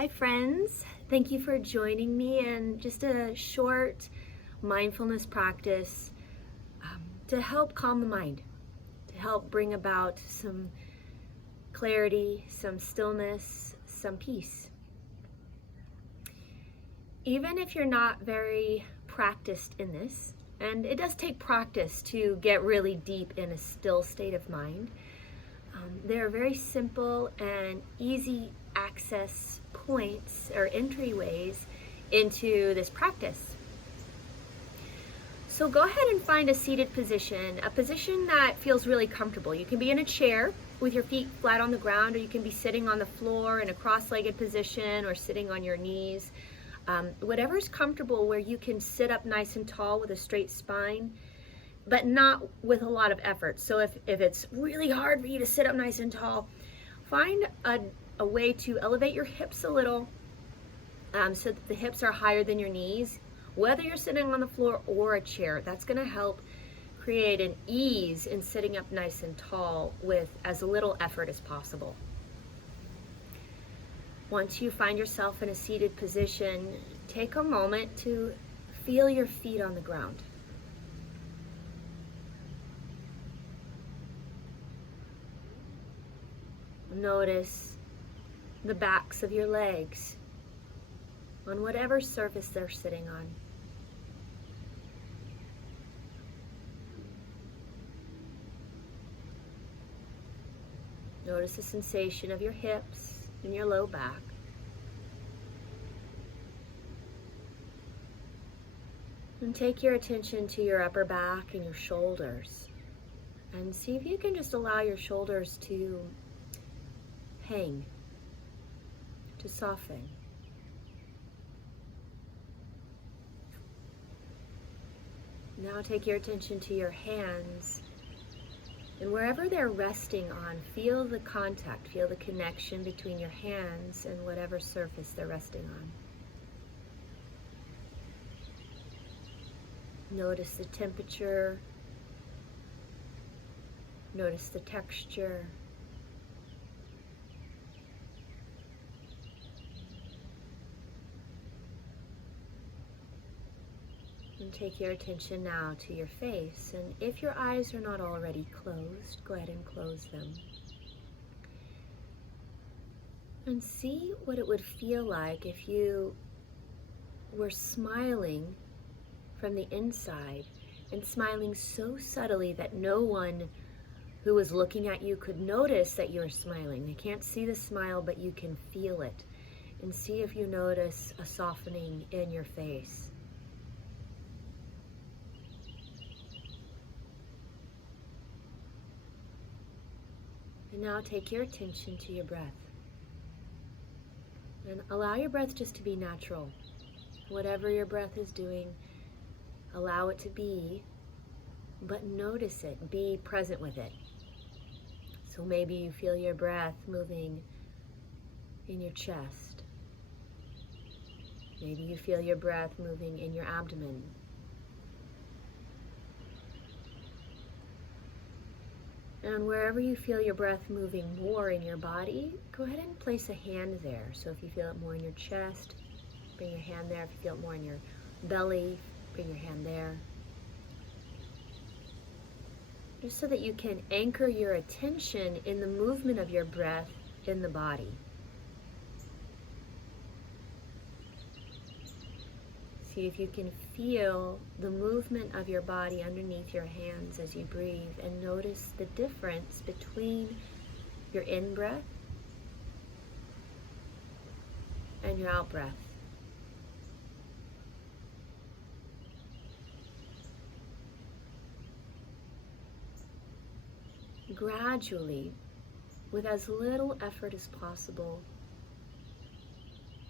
Hi friends, thank you for joining me in just a short mindfulness practice to help calm the mind, to help bring about some clarity, some stillness, some peace. Even if you're not very practiced in this, and it does take practice to get really deep in a still state of mind, there are very simple and easy access points or entryways into this practice. So go ahead and find a seated position, a position that feels really comfortable. You can be in a chair with your feet flat on the ground, or you can be sitting on the floor in a cross-legged position or sitting on your knees. Whatever's comfortable, where you can sit up nice and tall with a straight spine, but not with a lot of effort. So if it's really hard for you to sit up nice and tall, find a way to elevate your hips a little so that the hips are higher than your knees, whether you're sitting on the floor or a chair. That's going to help create an ease in sitting up nice and tall with as little effort as possible. Once you find yourself in a seated position, take a moment to feel your feet on the ground. Notice the backs of your legs on whatever surface they're sitting on. Notice the sensation of your hips and your low back. And take your attention to your upper back and your shoulders. And see if you can just allow your shoulders to hang, to soften. Now take your attention to your hands, and wherever they're resting on, feel the contact, feel the connection between your hands and whatever surface they're resting on. Notice the temperature, notice the texture. And take your attention now to your face, and if your eyes are not already closed, go ahead and close them. And see what it would feel like if you were smiling from the inside, and smiling so subtly that no one who was looking at you could notice that you're smiling. They can't see the smile, but you can feel it. And see if you notice a softening in your face. And now take your attention to your breath. And allow your breath just to be natural. Whatever your breath is doing, allow it to be, but notice it, be present with it. So maybe you feel your breath moving in your chest. Maybe you feel your breath moving in your abdomen. And wherever you feel your breath moving more in your body, go ahead and place a hand there. So if you feel it more in your chest, bring your hand there. If you feel it more in your belly, bring your hand there. Just so that you can anchor your attention in the movement of your breath in the body. See if you can feel the movement of your body underneath your hands as you breathe, and notice the difference between your in-breath and your out-breath. Gradually, with as little effort as possible,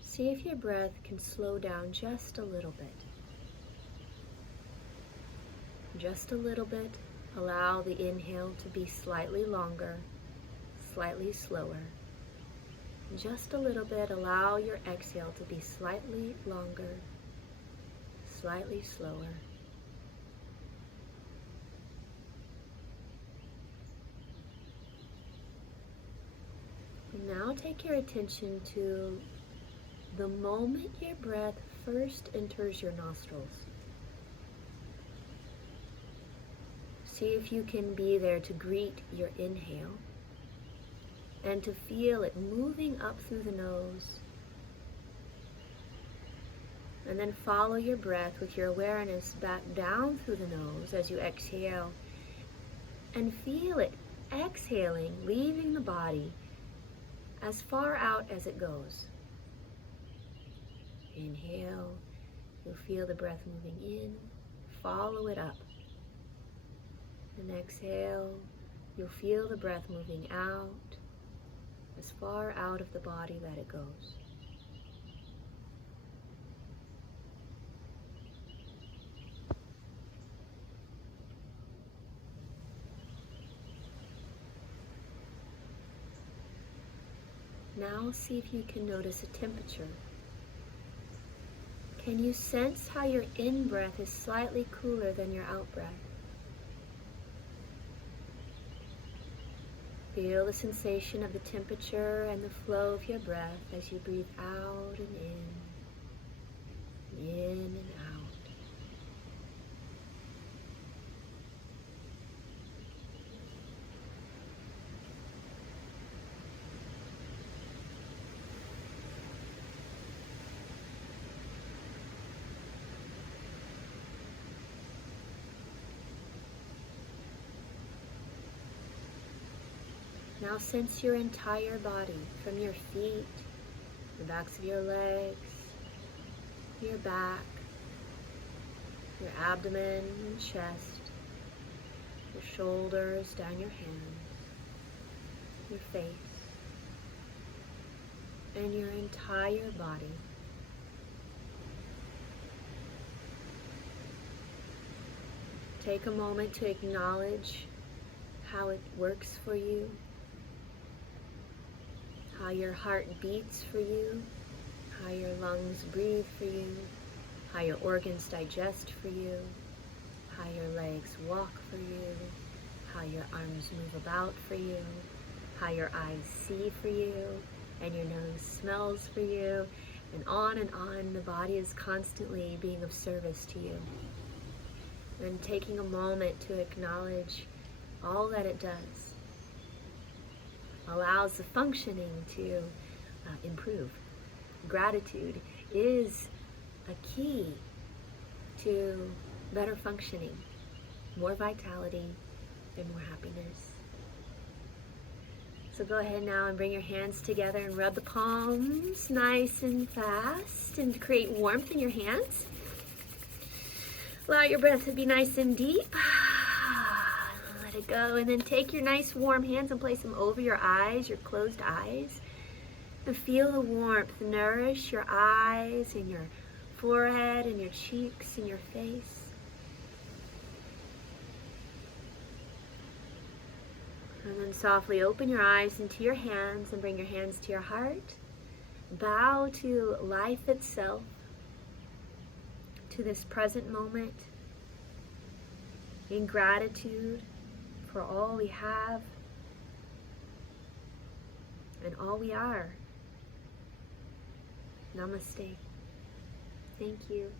see if your breath can slow down just a little bit. Just a little bit. Allow the inhale to be slightly longer, slightly slower. Just a little bit. Allow your exhale to be slightly longer, slightly slower. And now take your attention to the moment your breath first enters your nostrils. See if you can be there to greet your inhale and to feel it moving up through the nose. And then follow your breath with your awareness back down through the nose as you exhale. And feel it exhaling, leaving the body as far out as it goes. Inhale, you'll feel the breath moving in, follow it up. And exhale, you'll feel the breath moving out, as far out of the body that it goes. Now see if you can notice a temperature. Can you sense how your in-breath is slightly cooler than your out-breath? Feel the sensation of the temperature and the flow of your breath as you breathe out and in and out. Now sense your entire body, from your feet, the backs of your legs, your back, your abdomen and chest, your shoulders, down your hands, your face, and your entire body. Take a moment to acknowledge how it works for you, how your heart beats for you, how your lungs breathe for you, how your organs digest for you, how your legs walk for you, how your arms move about for you, how your eyes see for you, and your nose smells for you, and on the body is constantly being of service to you. And taking a moment to acknowledge all that it does allows the functioning to improve. Gratitude is a key to better functioning, more vitality, and more happiness. So go ahead now and bring your hands together and rub the palms nice and fast and create warmth in your hands. Allow your breath to be nice and deep. Let it go, and then take your nice warm hands and place them over your eyes, your closed eyes. And feel the warmth nourish your eyes and your forehead and your cheeks and your face. And then softly open your eyes into your hands and bring your hands to your heart. Bow to life itself, to this present moment, in gratitude for all we have and all we are. Namaste. Thank you.